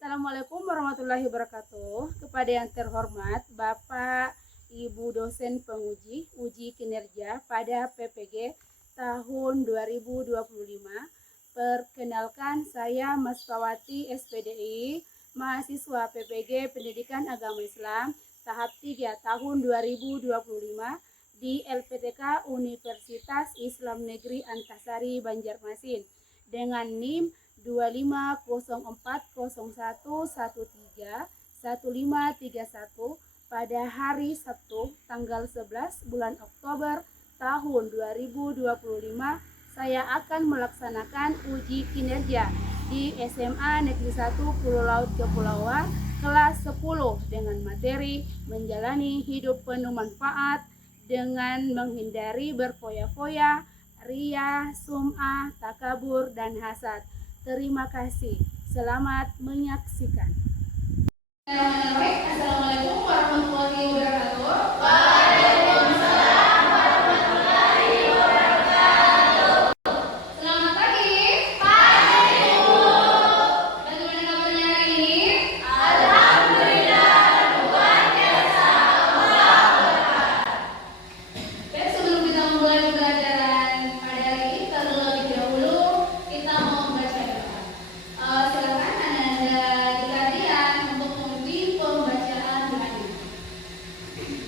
Assalamualaikum warahmatullahi wabarakatuh. Kepada yang terhormat Bapak Ibu dosen penguji uji kinerja pada PPG tahun 2025. Perkenalkan, saya Masfawati SPDI, mahasiswa PPG Pendidikan Agama Islam tahap 3 tahun 2025 di LPTK Universitas Islam Negeri Antasari Banjarmasin dengan NIM 250401131531 pada hari Sabtu tanggal 11 bulan Oktober tahun 2025. Saya akan melaksanakan uji kinerja di SMA Negeri 1 Pulau Laut Kepulauan kelas 10 dengan materi menjalani hidup penuh manfaat dengan menghindari berfoya-foya, ria, sum'ah, takabur, dan hasad. Terima kasih. Selamat menyaksikan. Assalamualaikum warahmatullahi wabarakatuh. Selamat pagi. Pagi, Bu. Bagaimana kabarnya hari ini? Alhamdulillah, Tuhan yang Maha Berkah. Baik, sebelum kita memulai pembelajaran pada hari ini, terlebih dahulu kita mau membaca doa. Silakan Anda dikalian untuk memimpin pembacaan doanya.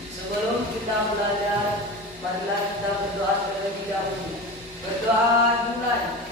Sebelum kita belajar, marilah kita berdoa terlebih dahulu. Berdoa dimulai.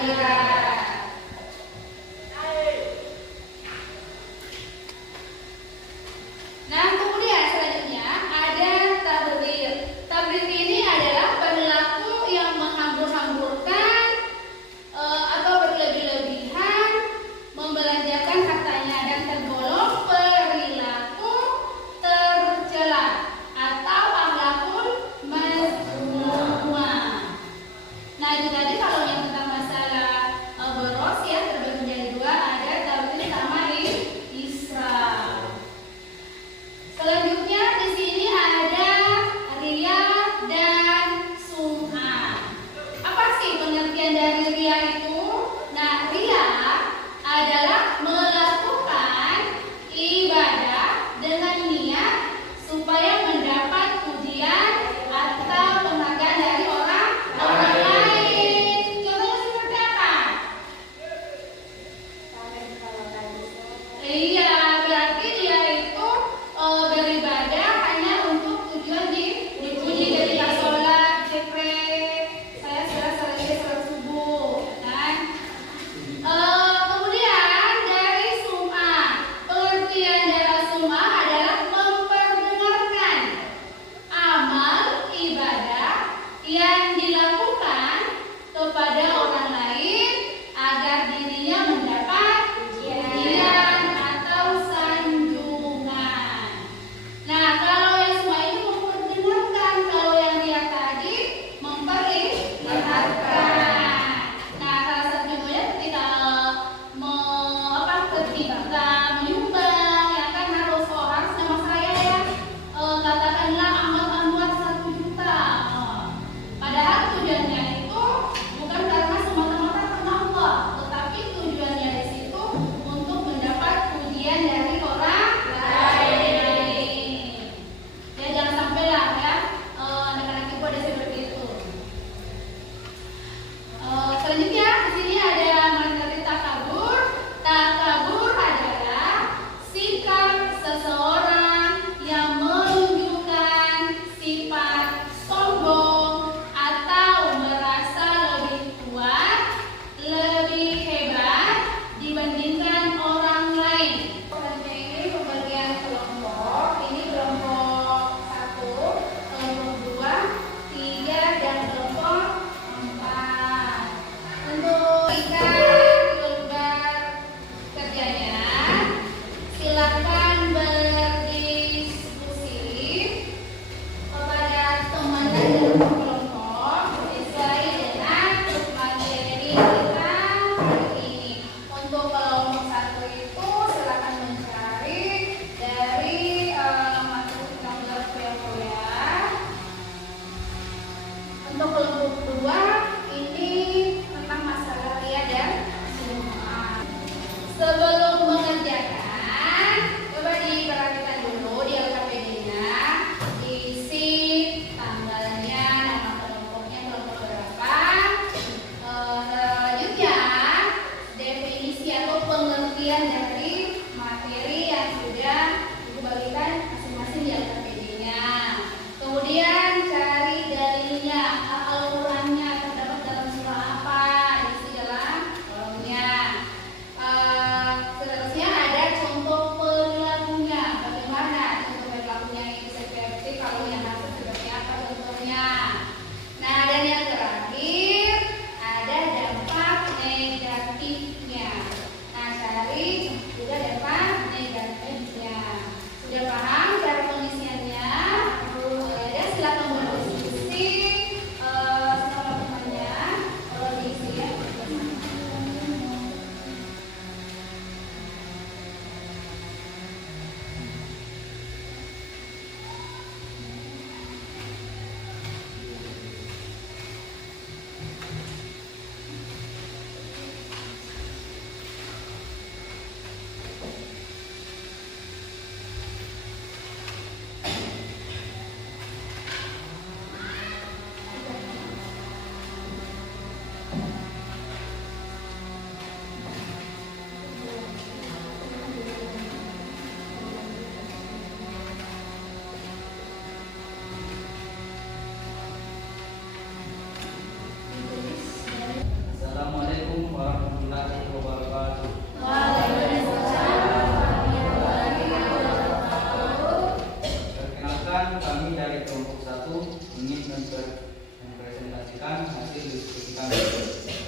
akhirat. Nah, kemudian selanjutnya ada tabdzir. Tabdzir ini adalah perilaku yang menghambur-hamburkan atau berlebih-lebihan membelanjakan hartanya dan tergolong perilaku tercela atau akhlakul mazmumah. Nah, itu tadi kalau yang tentang masalah boros ya terbagi menjadi dua, ada tabdzir sama israf. Selanjutnya di sini ada riya dan sum'ah. Apa sih pengertian dari riya itu? Nah, riya adalah melakukan ibadah dengan niat supaya mendapat pujian atau penghargaan dari orang lain.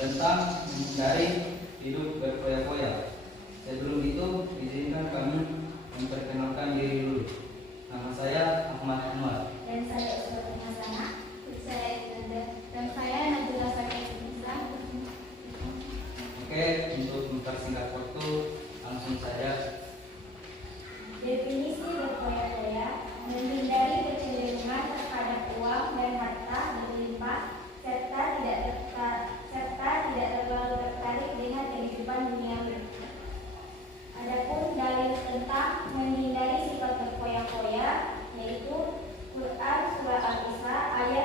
tentang menghindari hidup berfoya-foya. Sebelum itu, izinkan kami memperkenalkan diri dulu. Nama saya Ahmad Umar. Dan saya Usman Hasanah. Dan saya Najila Sakai Islam. Oke, untuk mempersingkat waktu, langsung saja. Definisi berfoya-foya: menghindari kecenderungan terhadap uang dan harta berlimpah serta tidak terlalu tertarik dengan kehidupan duniawi. Adapun dalil tentang menghindari sifat berfoya-foya yaitu Quran surah Al-Isra ayat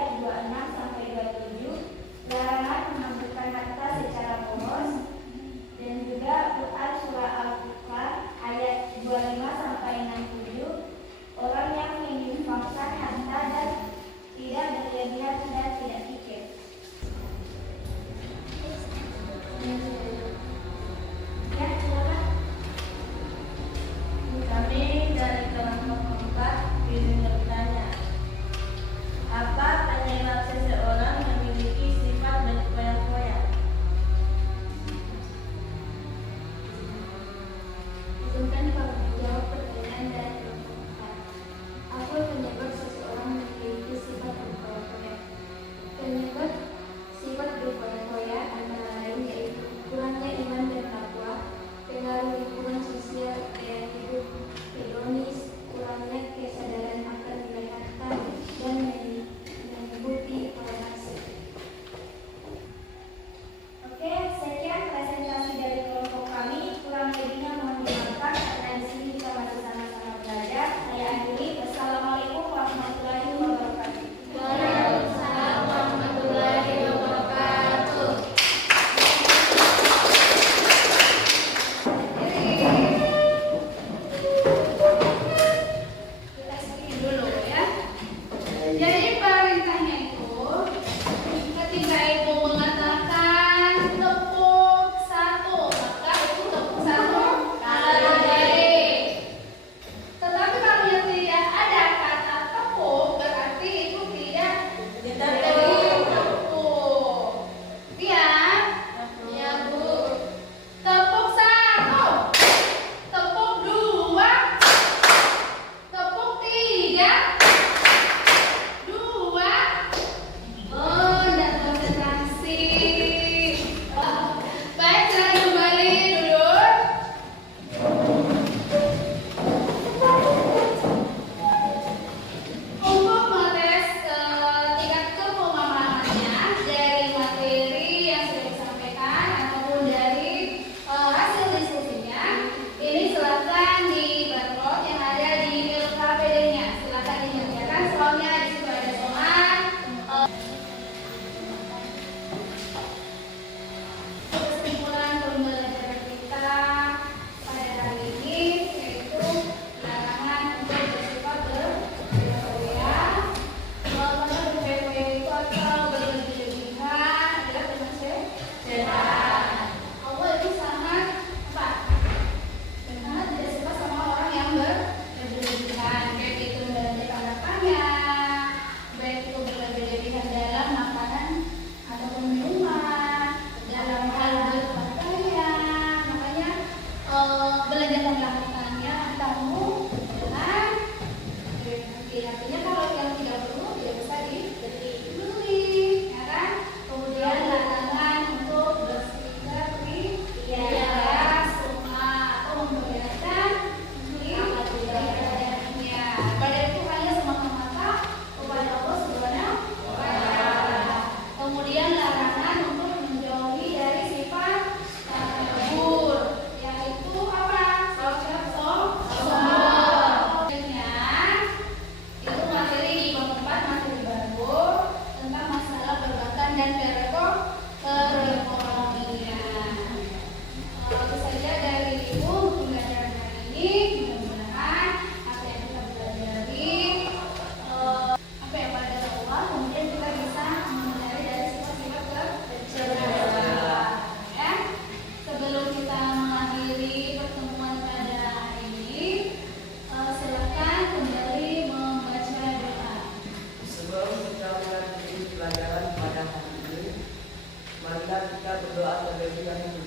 Marilah kita berdoa terlebih dahulu.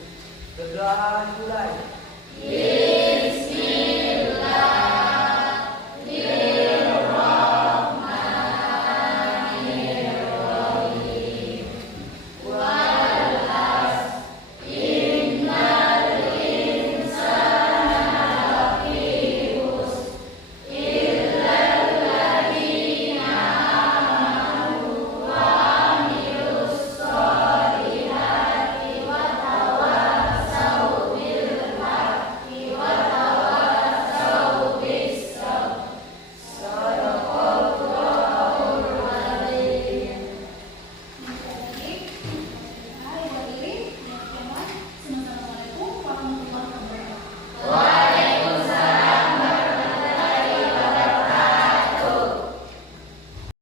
Berdoa mulai. Yesus